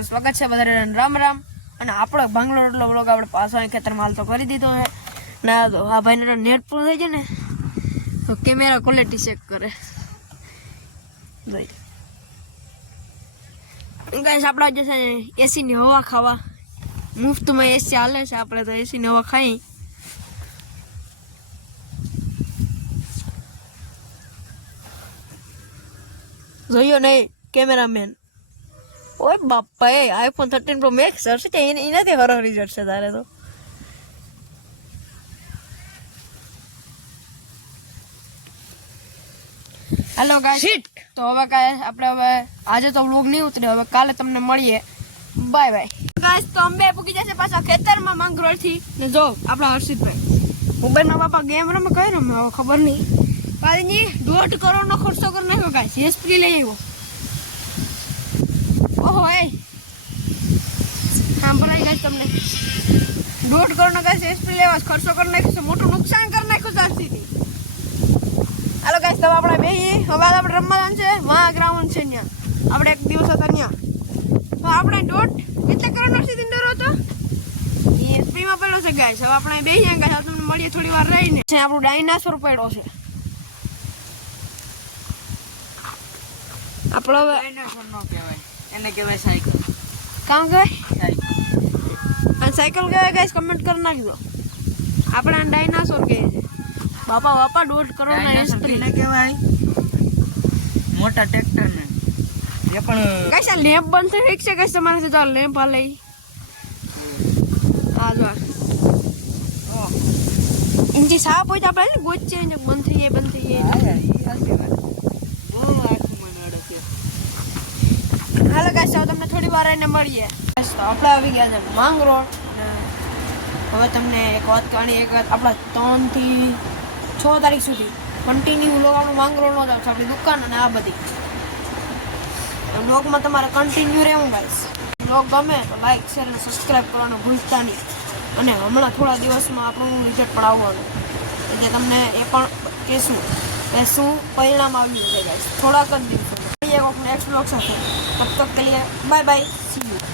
તમારું સ્વાગત છે વધારે રામ રામ અને આપણો બાંગ્લોર એટલો બ્લોગ આપણે પાછો ખેતરમાં હાલ તો કરી દીધો છે ને આ ભાઈને નેટ પૂરું થઈ જાય ને તો કેમેરા ક્વોલિટી ચેક કરે ગાઈસ આપણે આજે છે એસીની હવા ખાવા મુફ્તમાં એસી હાલે છે આપણે તો એસીની હવા ખાઈ જોયો નહીં કેમેરામેન ઓય બાપા એ આઈફોન 13 પ્રો મેક્સ હશે કે એનાથી હરો રિઝલ્ટ છે તારે તો હેલો ગાઈસ તો હવે ગાઈસ આપણે હવે આજે તો વ્લોગ નહીં ઉતરે હવે કાલે તમને મળીએ બાય બાય ગાઈસ તો અંબે પૂકી જશે પાછા ખેતરમાં માંગરોળ થી ને જો આપણા હર્ષિતભાઈ મોબાઈલના બાપા ગેમ રમે કઈ રમે ખબર નહીં પાણીની 1.5 કરોડનો ખર્ચો કરી નાખ્યો ગાઈસ એસપી લઈ આવ્યો ઓહો એ સાંભળાઈ ગાઈસ તમને 1.5 કરોડનો ગાઈસ એસપી લેવા ખર્ચો કરી નાખ્યો છે મોટું નુકસાન કરી નાખ્યું છે આરસીથી હાલો ગાઈસ તો આપણે બેહી હવે આપણે રમવાનું છે વાહ ગ્રાઉન્ડ છે ત્યાં આપણે એક દિવસ હતા ત્યાં તો આપણે 1.5 કેટલા કરોડનો સીધી ડરો હતો એસપી માં પેલો છે ગાઈસ હવે આપણે બેહી ગાઈસ તમને મળીએ થોડી વાર રહીને છે આપણો ડાયનાસોર પડ્યો છે આપણો ડાયનાસોર નો કહેવાય એને કહેવાય સાયકલ કામ કહેવાય આ સાયકલ કહેવાય ગાઈસ કમેન્ટ કરી નાખજો આપણે ડાયનાસોર કહે છે બાપા 1.5 કરોડના એસપી ને કહેવાય મોટા ટ્રેક્ટર ને એ પણ ગાઈસ આ લેમ્પ બંધ થઈ છે ગાઈસ તમારે તો લેમ્પ આ લઈ આ જો ઇંજી સાપ હોય તો આપણે ગોચે ને બંધ થઈ જાય હાલો ગાઈસ હવે તમને થોડી વાર એને મળીએ ગાઈસ તો આપણે આવી ગયા છે માંગરોળ હવે તમને એક વાત કહાણી એક વાત આપણા 3 થી 6 તારીખ સુધી કન્ટિન્યુ વ્લોગ આપણું માંગરોળનો જ આવશે આપણી દુકાન અને આ બધી વ્લોગમાં તમારે કન્ટિન્યુ રહેવું ગાઈસ વ્લોગ ગમે તો લાઈક શેર અને સબસ્ક્રાઈબ કરવાનું ભૂલતા નહીં અને હમણાં થોડા દિવસમાં આપણું રિઝલ્ટ પણ આવવાનું એટલે તમને એ પણ કહેશું કે શું પરિણામ આવ્યું છે ગાઈસ થોડાક જ દિવસોમાં નેક્સ્ટ વ્લોગ સાથે તબ તક કે લીએ બાય બાય સી યુ